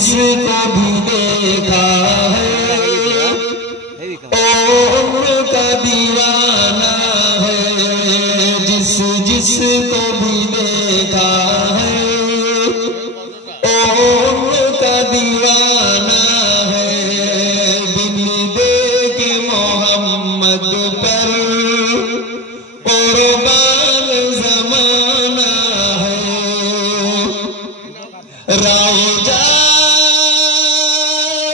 जिसको भी देखा है ओ उनका दीवाना है। जिसको भी देखा है ओ उनका दीवाना है। दिल दे के मोहम्मद पर कुर्बान ज़माना है। राजा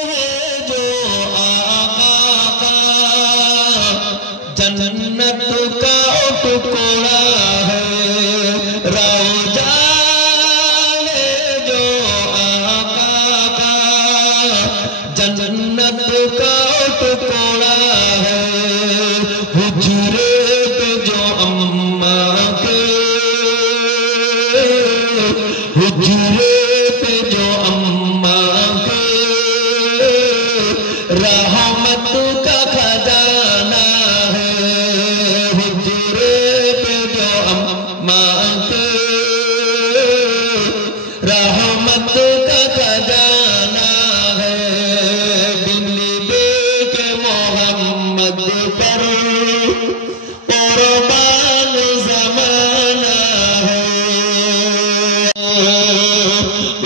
है जो आका का जन्नत का टुकड़ा है। राजा है जो आका का जन्नत का टुकड़ा है। हुजरे पे जो अम्मा के हुजरे रहमत का खजाना है। हुजरे पे जो अम्मा के रहमत का खजाना है। दिल दे के मोहम्मद पर कुर्बान ज़माना है।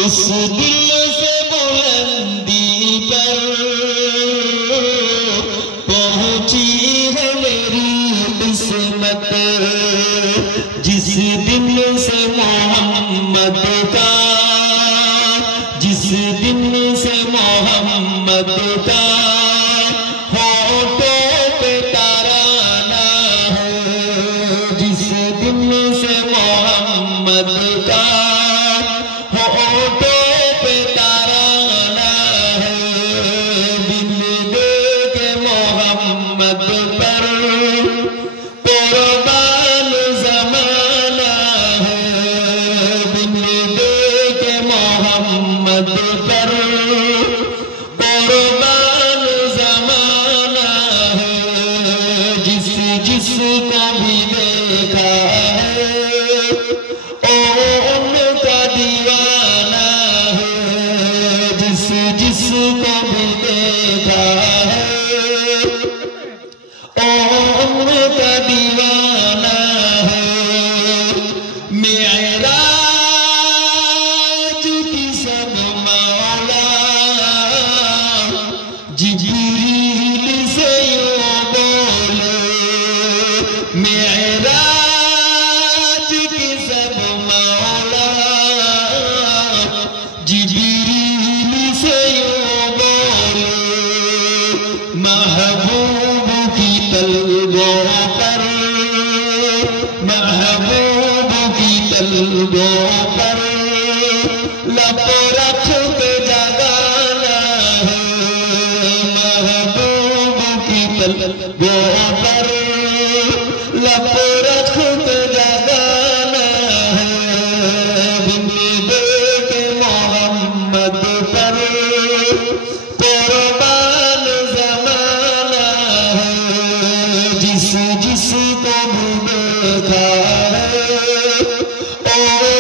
इस दिल से बुलंदी पर पहुंची है मेरी किस्मत। जिस दिन से मोहम्मद का जिस दिन से मोहम्मद का होठों पे तराना है। जिस दिन से मोहम्मद का होठों पे तराना है। दिल दे के मोहम्मद पर कुर्बान ज़माना है। दिल दे के मोहम्मद पर कुर्बान ज़माना है। जिसको भी देखा है ओ उनका दीवाना है। जिसको भी देखा है ओ उनका दीवाना है। मेराज की सब मौला जिब्रील से यूं बोले। मेराज की सब मौला जिब्रील से यूं बोले। महबूब की तलवों पर महबूब की तलवों पर लब रख के जगाना है। महबूब की तलवों पर लब रख के जगाना है। दिल दे के मोहम्मद पर कुर्बान ज़माना है। जिसको भी देखा है ओ